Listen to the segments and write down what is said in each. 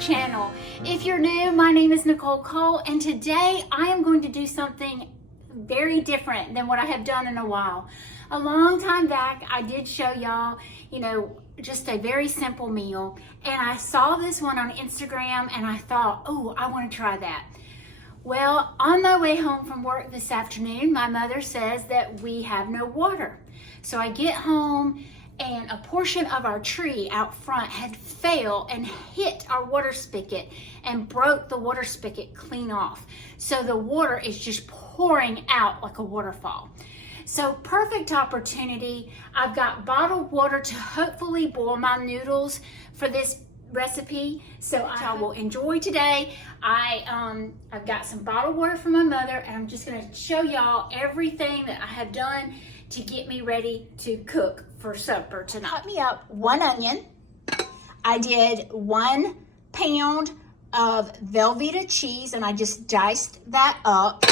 channel. If you're new, my name is Nicole Cole, and today I am going to do something very different than what I have done in a while. A long time back, I did show y'all, just a very simple meal, and I saw this one on Instagram and I thought, oh, I want to try that. Well, on my way home from work this afternoon, my mother says that we have no water. So I get home and a portion of our tree out front had failed and hit our water spigot and broke the water spigot clean off. So the water is just pouring out like a waterfall. So perfect opportunity. I've got bottled water to hopefully boil my noodles for this recipe, so I will enjoy today. I've got some bottled water from my mother, and I'm just going to show y'all everything that I have done to get me ready to cook for supper tonight. Cut me up 1 onion. I did 1 pound of Velveeta cheese, and I just diced that up.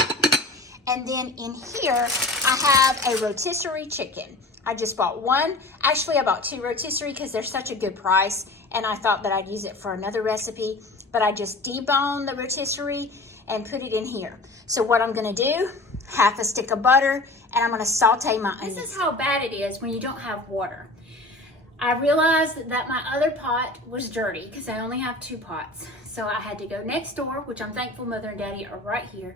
And then in here, I have a rotisserie chicken. I just bought one. Actually, I bought 2 rotisserie because they're such a good price, and I thought that I'd use it for another recipe. But I just deboned the rotisserie and put it in here. So what I'm gonna do, half a stick of butter, and I'm gonna saute my onions. This is how bad it is when you don't have water. I realized that my other pot was dirty because I only have 2 pots. So I had to go next door, which I'm thankful Mother and Daddy are right here,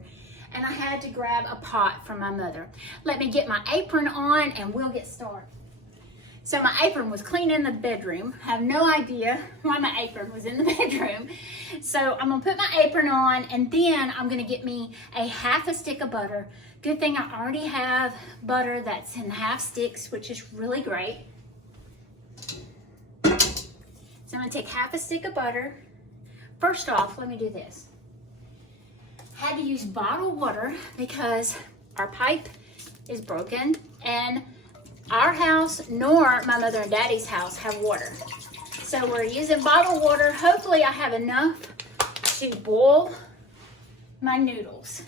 and I had to grab a pot from my mother. Let me get my apron on and we'll get started. So my apron was clean in the bedroom. I have no idea why my apron was in the bedroom. So I'm gonna put my apron on, and then I'm gonna get me a half a stick of butter. Good thing I already have butter that's in half sticks, which is really great. So I'm gonna take half a stick of butter. First off, let me do this. Had to use bottled water because our pipe is broken, and our house nor my mother and daddy's house have water. So we're using bottled water. Hopefully I have enough to boil my noodles.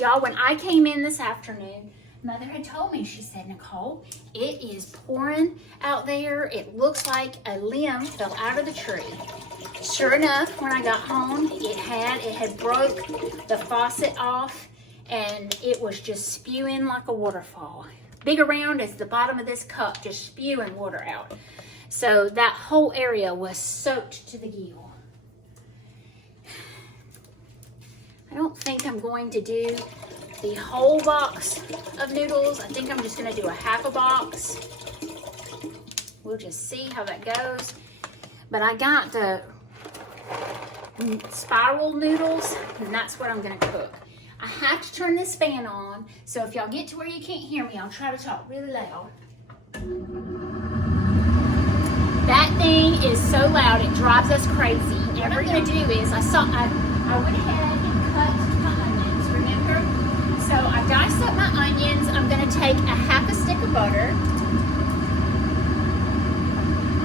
Y'all, when I came in this afternoon, Mother had told me, she said, Nicole, it is pouring out there. It looks like a limb fell out of the tree. Sure enough, when I got home, it had broke the faucet off, and it was just spewing like a waterfall. Big around as the bottom of this cup, just spewing water out. So that whole area was soaked to the gill. I don't think I'm going to do the whole box of noodles. I think I'm just gonna do a half a box. We'll just see how that goes. But I got the spiral noodles, and that's what I'm gonna cook. I have to turn this fan on, so if y'all get to where you can't hear me, I'll try to talk really loud. That thing is so loud, it drives us crazy. What I'm gonna do is, I went ahead and cut my onions, remember? So I diced up my onions. I'm gonna take a half a stick of butter.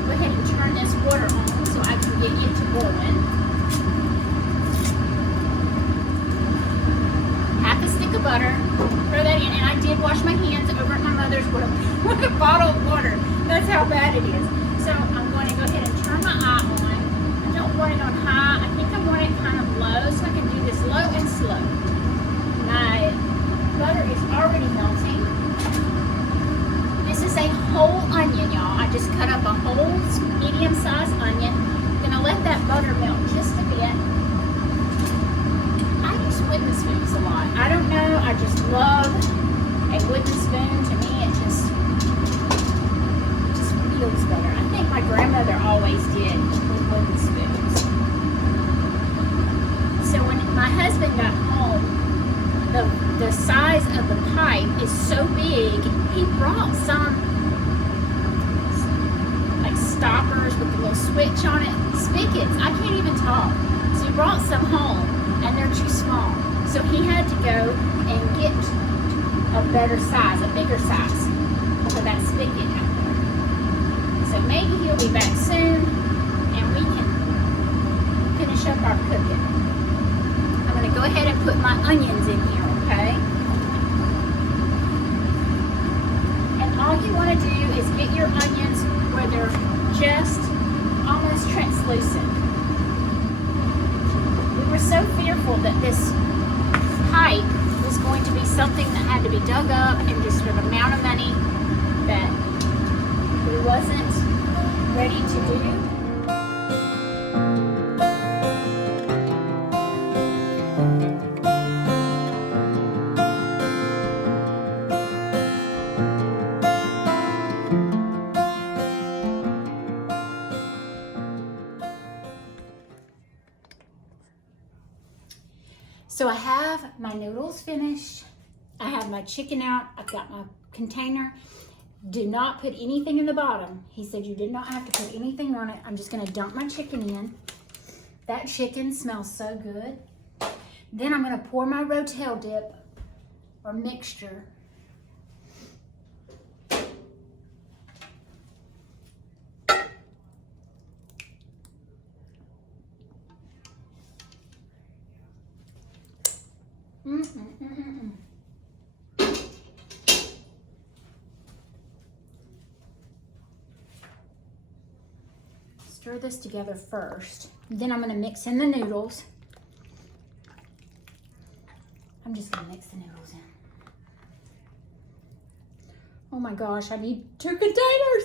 Go ahead and turn this water on so I can get it to boiling. Half a stick of butter. Throw that in, and I did wash my hands over at my mother's with a bottle of water. That's how bad it is. So I'm going to go ahead and turn my eye on. I don't want it on high. I think I want it kind of low, so I can do this low and slow. My butter is already melting. This is a whole onion, y'all. I just cut up a whole medium-sized onion. Gonna let that butter melt just a bit. I use wooden spoons a lot. I don't know, I just love a wooden spoon. To me, it just feels better. I think my grandmother always did with wooden spoons. So when my husband got home, the size of the pipe is so big, he brought some like stoppers with a little switch on it, spigots. I can't even talk. So he brought some home, and they're too small. So he had to go and get a better size, a bigger size for that spigot out there. So maybe he'll be back soon, and we can finish up our cooking. I'm gonna go ahead and put my onions in here, okay? translucent. We were so fearful that this pipe was going to be something that had to be dug up and just an amount of money that we wasn't ready to do. So I have my noodles finished. I have my chicken out. I've got my container. Do not put anything in the bottom. He said you did not have to put anything on it. I'm just gonna dump my chicken in. That chicken smells so good. Then I'm gonna pour my Rotel dip or mixture. Stir this together first. Then I'm going to mix in the noodles. I'm just going to mix the noodles in. Oh my gosh, I need 2 containers.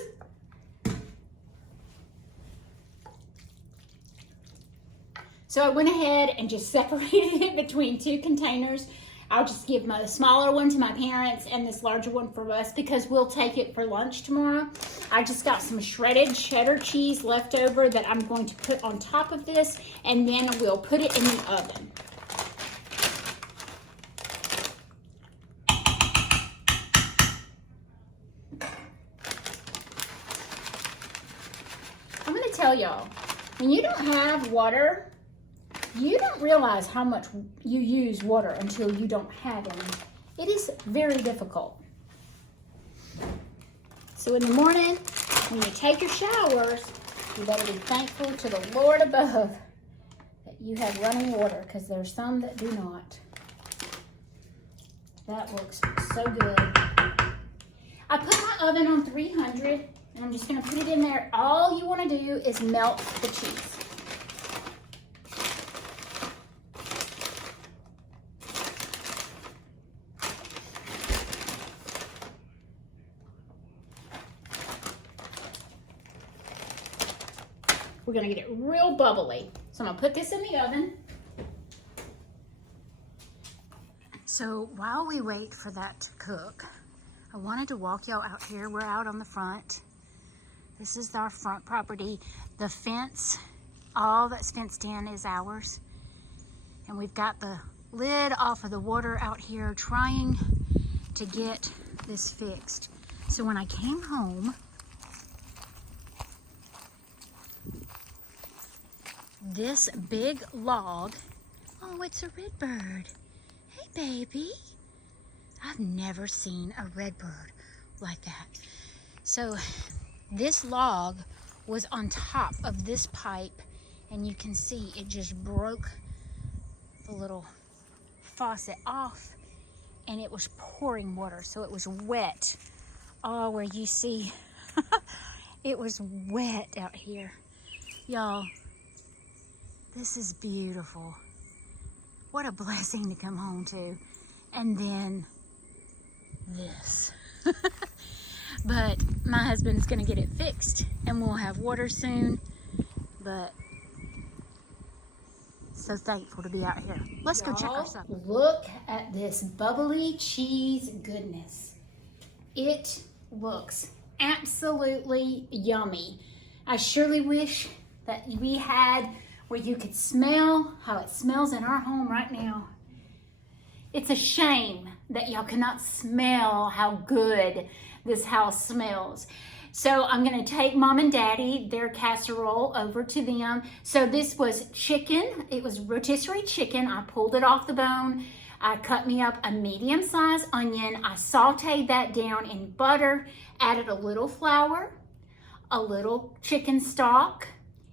So I went ahead and just separated it between 2 containers. I'll just give my smaller one to my parents and this larger one for us because we'll take it for lunch tomorrow. I just got some shredded cheddar cheese left over that I'm going to put on top of this, and then we'll put it in the oven. I'm going to tell y'all, when you don't have water, you don't realize how much you use water until you don't have any. It is very difficult. So in the morning, when you take your showers, you better be thankful to the Lord above that you have running water, because there's some that do not. That looks so good. I put my oven on 300, and I'm just going to put it in there. All you want to do is melt the cheese. We're gonna get it real bubbly. So I'm gonna put this in the oven. So while we wait for that to cook, I wanted to walk y'all out here. We're out on the front. This is our front property. The fence, all that's fenced in is ours. And we've got the lid off of the water out here trying to get this fixed. So when I came home, this big log, oh, it's a red bird. Hey, baby. I've never seen a red bird like that. So this log was on top of this pipe, and you can see it just broke the little faucet off, and it was pouring water, so it was wet. Oh, where you see, it was wet out here. Y'all, this is beautiful. What a blessing to come home to. And then this. But my husband's gonna get it fixed and we'll have water soon. But so thankful to be out here. Let's go check our supper. Look at this bubbly cheese goodness. It looks absolutely yummy. I surely wish that we had where you could smell how it smells in our home right now. It's a shame that y'all cannot smell how good this house smells. So I'm gonna take Mom and Daddy, their casserole, over to them. So this was chicken. It was rotisserie chicken. I pulled it off the bone. I cut me up a medium-sized onion. I sauteed that down in butter, added a little flour, a little chicken stock,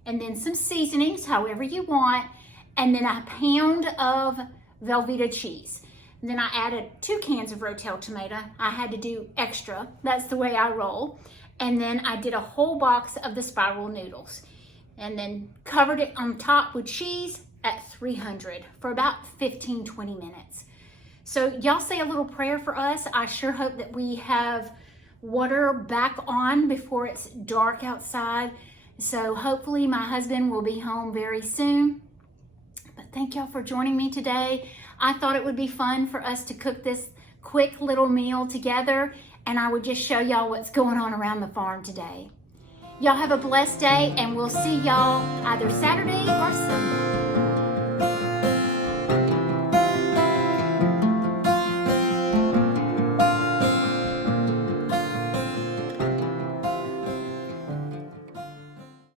and then some seasonings, however you want, and then a pound of Velveeta cheese. And then I added 2 cans of Rotel tomato. I had to do extra. That's the way I roll. And then I did a whole box of the spiral noodles. and then covered it on top with cheese at 300 for about 15-20 minutes. So y'all say a little prayer for us. I sure hope that we have water back on before it's dark outside. So hopefully my husband will be home very soon. But thank y'all for joining me today. I thought it would be fun for us to cook this quick little meal together, and I would just show y'all what's going on around the farm today. Y'all have a blessed day, and we'll see y'all either Saturday or Sunday.